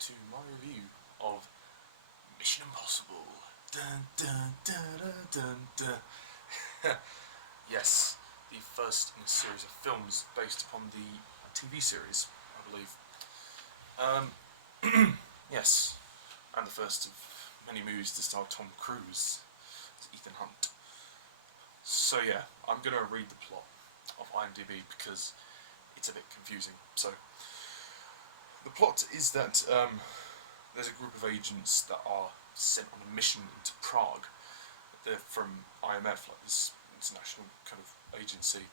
to my review of Mission Impossible. Dun dun dun dun dun dun. Yes, the first in a series of films based upon the TV series, I believe. Yes, and the first of many movies to star Tom Cruise as Ethan Hunt. So yeah, I'm gonna read the plot of IMDb because it's a bit confusing. So, the plot is that there's a group of agents that are sent on a mission into Prague. They're from IMF, like this international kind of agency,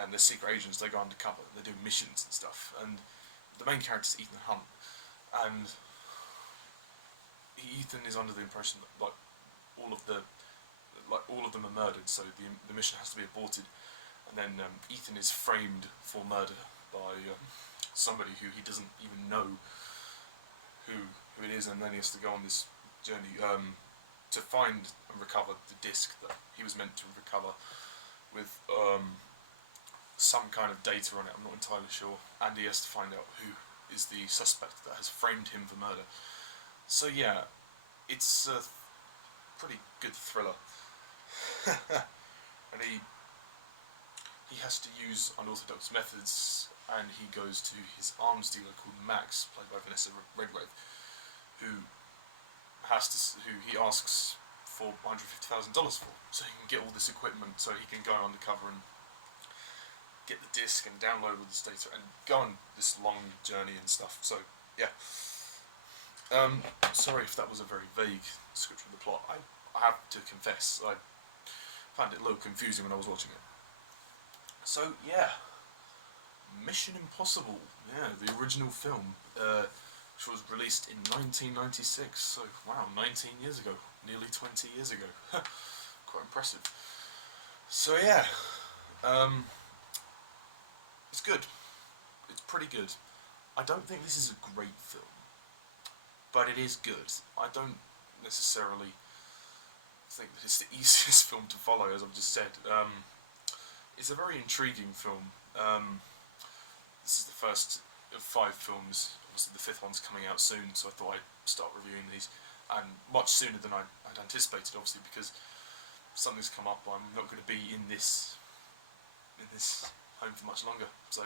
and they're secret agents. They go undercover, they do missions and stuff. And the main character is Ethan Hunt, and Ethan is under the impression that all of them are murdered, so the mission has to be aborted. And then Ethan is framed for murder by somebody who he doesn't even know who it is, and then he has to go on this journey to find and recover the disc that he was meant to recover with some kind of data on it. I'm not entirely sure, and he has to find out who is the suspect that has framed him for murder. So yeah, it's a pretty good thriller. And he has to use unorthodox methods, and he goes to his arms dealer called Max, played by Vanessa Redgrave, who he asks for $150,000 for, so he can get all this equipment, so he can go undercover and get the disc and download all this data and go on this long journey and stuff. So yeah, sorry if that was a very vague description of the plot. I have to confess, I found it a little confusing when I was watching it. So yeah, Mission Impossible, yeah, the original film, which was released in 1996, so wow, 19 years ago, nearly 20 years ago, quite impressive. So yeah, it's good, it's pretty good. I don't think this is a great film, but it is good. I don't necessarily think that it's the easiest film to follow, as I've just said. It's a very intriguing film. This is the first of 5 films. Obviously the 5th one's coming out soon, so I thought I'd start reviewing these, and much sooner than I'd anticipated, obviously, because something's come up. I'm not going to be in this home for much longer. So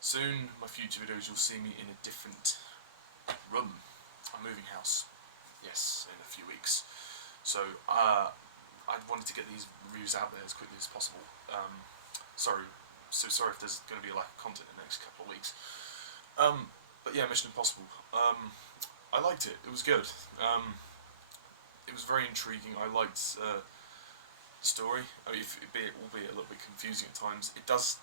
soon, my future videos, you'll see me in a different room. I'm moving house. Yes, in a few weeks. So I wanted to get these reviews out there as quickly as possible. Sorry if there's going to be a lack of content in the next couple of weeks. But yeah, Mission Impossible. I liked it. It was good. It was very intriguing. I liked the story, albeit a little bit confusing at times. It does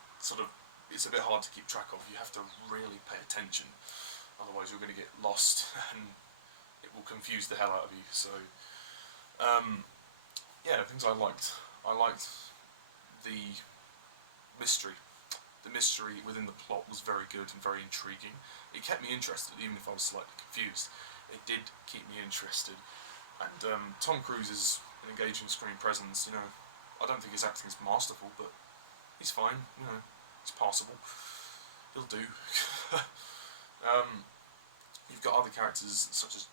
it's a bit hard to keep track of. You have to really pay attention, otherwise you're going to get lost and it will confuse the hell out of you. So yeah, things I liked. I liked the mystery. The mystery within the plot was very good and very intriguing. It kept me interested, even if I was slightly confused. It did keep me interested. And Tom Cruise is an engaging screen presence. You know, I don't think his acting is masterful, but he's fine. You know, it's passable. He'll do. You've got other characters such as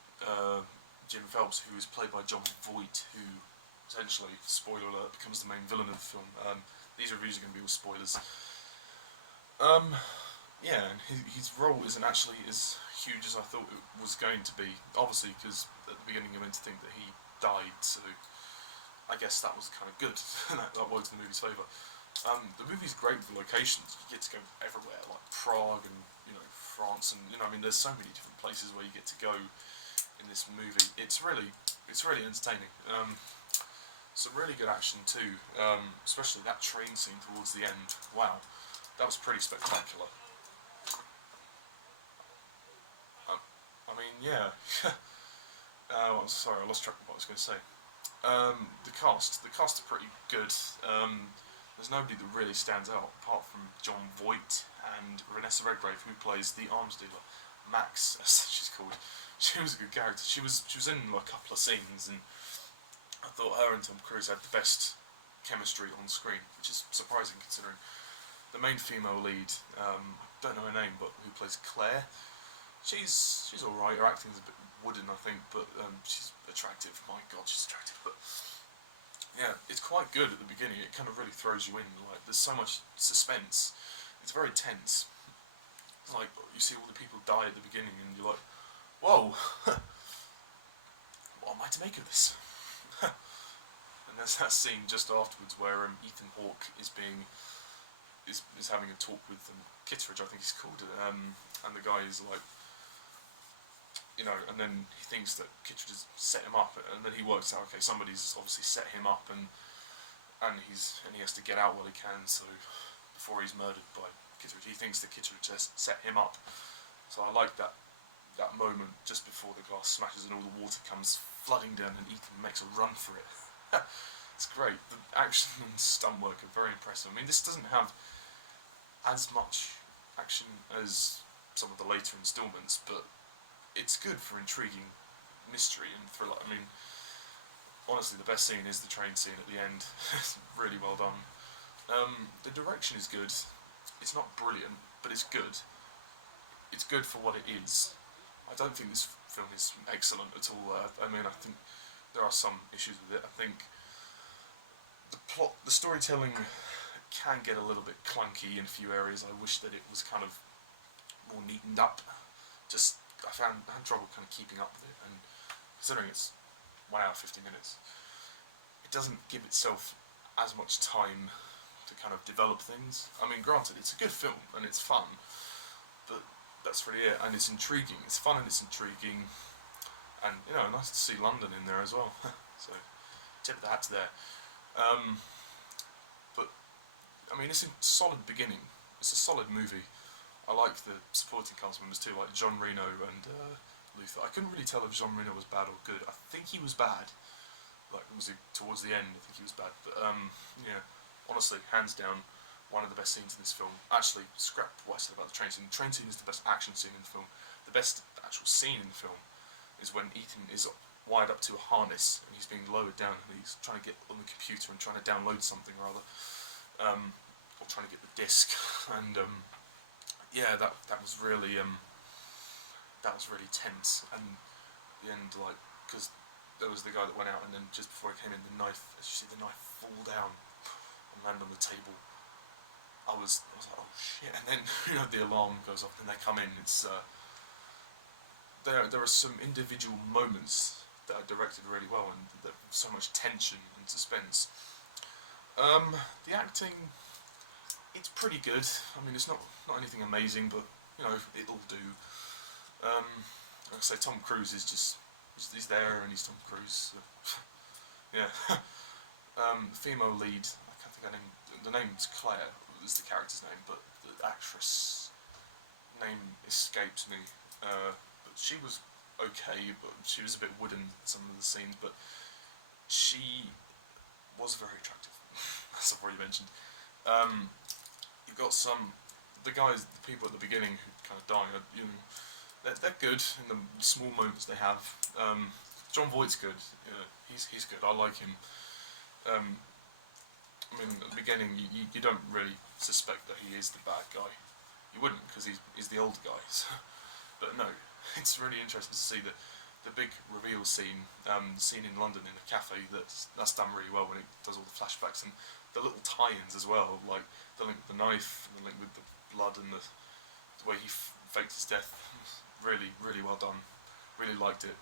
Jim Phelps, who is played by John Voight, who essentially, spoiler alert, becomes the main villain of the film. These reviews are going to be all spoilers. Yeah, and his role isn't actually as huge as I thought it was going to be. Obviously, because at the beginning I meant to think that he died, so I guess that was kind of good. that worked in the movie's favour. The movie's great with the locations. You get to go everywhere, like Prague and France, and I mean, there's so many different places where you get to go in this movie. It's really entertaining. Some really good action too, especially that train scene towards the end. Wow, that was pretty spectacular. I mean, yeah. Sorry, I lost track of what I was going to say. The cast are pretty good. There's nobody that really stands out apart from John Voight and Vanessa Redgrave, who plays the arms dealer, Max, as she's called. She was a good character. She was in a couple of scenes, and I thought her and Tom Cruise had the best chemistry on screen, which is surprising considering the main female lead, I don't know her name, but who plays Claire, she's all right. Her acting's a bit wooden, I think, but she's attractive. My God, she's attractive. But yeah, it's quite good at the beginning. It kind of really throws you in. Like, there's so much suspense. It's very tense. It's like you see all the people die at the beginning, and you're like, whoa, what am I to make of this? And there's that scene just afterwards where Ethan Hawke is having a talk with Kittredge, I think he's called it, and the guy is like, and then he thinks that Kittredge has set him up, and then he works out, okay, somebody's obviously set him up, and he has to get out while he can, so before he's murdered by Kittredge, he thinks that Kittredge has set him up. So I like that moment just before the glass smashes and all the water comes flooding down, and Ethan makes a run for it. It's great. The action and stunt work are very impressive. I mean, this doesn't have as much action as some of the later installments, but it's good for intriguing mystery and thriller. I mean, honestly, the best scene is the train scene at the end. It's really well done. The direction is good. It's not brilliant, but it's good. It's good for what it is. I don't think this film is excellent at all. I mean, I think there are some issues with it. I think the storytelling can get a little bit clunky in a few areas. I wish that it was kind of more neatened up. I had trouble kind of keeping up with it, and considering it's 1 hour 50 minutes, it doesn't give itself as much time to kind of develop things. I mean, granted, it's a good film and it's fun, but that's really it. And it's intriguing. It's fun and it's intriguing, and nice to see London in there as well. So, tip of the hat to there. But I mean, it's a solid beginning. It's a solid movie. I like the supporting cast members too, like John Reno and Luther. I couldn't really tell if John Reno was bad or good. I think he was bad. Like, towards the end, I think he was bad. But yeah, honestly, hands down, one of the best scenes in this film. Actually, scrap what I said about the train scene. The train scene is the best action scene in the film. The best actual scene in the film is when Ethan is wired up to a harness and he's being lowered down and he's trying to get on the computer and trying to download something or other, or trying to get the disc. And yeah, that was really tense. And the end, like, because there was the guy that went out, and then just before he came in, the knife, as you see the knife fall down and land on the table, I was like, oh shit. And then the alarm goes off and they come in. It's there are some individual moments that are directed really well, and there's so much tension and suspense. The acting, it's pretty good. I mean, it's not anything amazing, but it'll do. Like I say, Tom Cruise is just he's there, and he's Tom Cruise. So, yeah. The female lead, I can't think of her name. The name's Claire, is the character's name, but the actress name escapes me. But she was okay, but she was a bit wooden in some of the scenes, but she was very attractive, as I've already mentioned. You've got the people at the beginning who kind of die, they're good in the small moments they have. John Voight's good, he's good, I like him. I mean, at the beginning, you don't really suspect that he is the bad guy. You wouldn't, because he's the old guy. So. But no, it's really interesting to see the big reveal scene, the scene in London in a cafe, that's done really well when it does all the flashbacks, and the little tie-ins as well, like the link with the knife, and the link with the blood, and the way he faked his death. Really, really well done. Really liked it.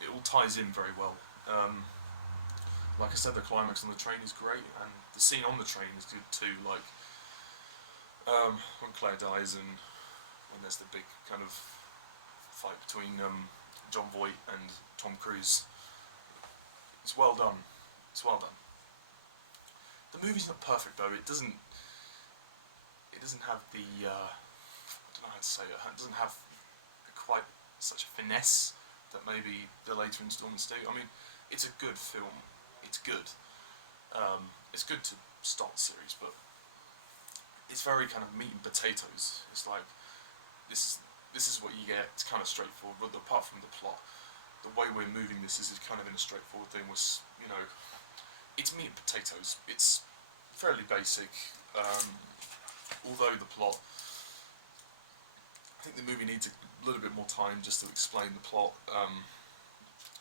It all ties in very well. Like I said, the climax on the train is great, and the scene on the train is good too, like when Claire dies and when there's the big kind of fight between John Voight and Tom Cruise. It's well done. It's well done. The movie's not perfect though. It doesn't have the I don't know how to say it. It doesn't have quite such a finesse that maybe the later installments do. I mean, it's a good film. It's good. It's good to start the series, but it's very kind of meat and potatoes. It's like this is what you get. It's kind of straightforward. But apart from the plot, the way we're moving this is kind of in a straightforward thing. Was it's meat and potatoes. It's fairly basic. Although the plot, I think the movie needs a little bit more time just to explain the plot.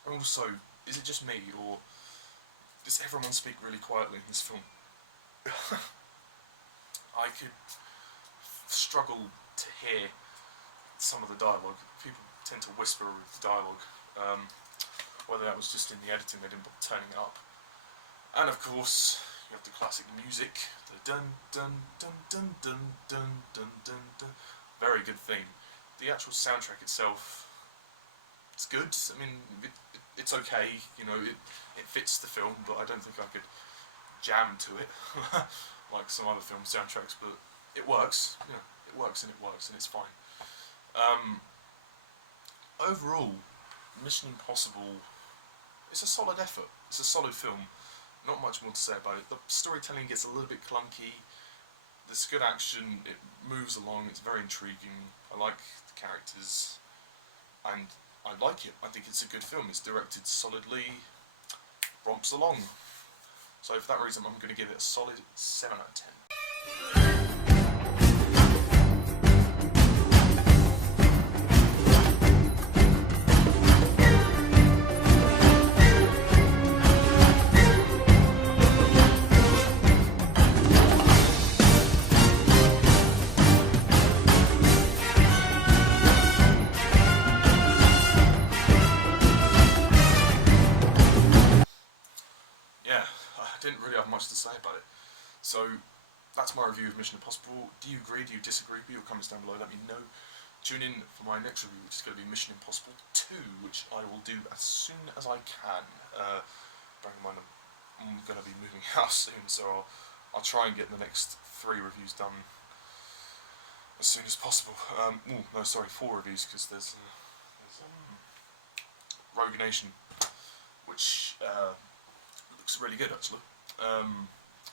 Also, is it just me, or does everyone speak really quietly in this film? I could struggle to hear some of the dialogue. People tend to whisper with the dialogue. Whether that was just in the editing, they didn't bother turning it up. And of course, you have the classic music, the dun dun dun dun dun dun dun dun dun. Very good theme. The actual soundtrack itself, it's good. I mean, it's okay. You know, it fits the film, but I don't think I could jam to it like some other film soundtracks. But it works. You know, it works and it's fine. Overall, Mission Impossible, it's a solid effort. It's a solid film. Not much more to say about it. The storytelling gets a little bit clunky. There's good action. It moves along. It's very intriguing. I like the characters, and I like it. I think it's a good film. It's directed solidly, romps along. So for that reason, I'm going to give it a solid 7 out of 10. Didn't really have much to say about it. So that's my review of Mission Impossible. Do you agree? Do you disagree? Put your comments down below, let me know. Tune in for my next review, which is going to be Mission Impossible 2, which I will do as soon as I can. Bearing in mind I'm going to be moving house soon, so I'll try and get the next 3 reviews done as soon as possible. 4 reviews, because there's Rogue Nation, which looks really good actually. I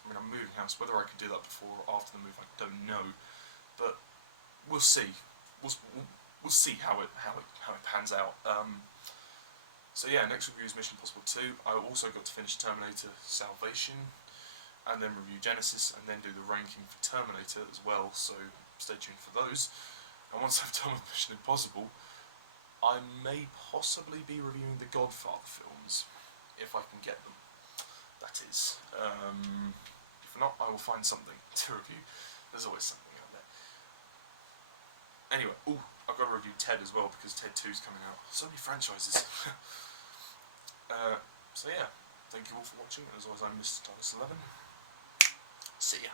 mean, I'm moving house. Whether I can do that before or after the move, I don't know. But we'll see. We'll see how it pans out. So yeah, next review is Mission Impossible 2. I also got to finish Terminator Salvation, and then review Genesis, and then do the ranking for Terminator as well. So stay tuned for those. And once I've done with Mission Impossible, I may possibly be reviewing the Godfather films, if I can get them. That is. If not, I will find something to review. There's always something out there. Anyway, I've got to review Ted as well, because Ted 2 is coming out. So many franchises. So yeah, thank you all for watching. As always, I'm Mr. Thomas 11. See ya.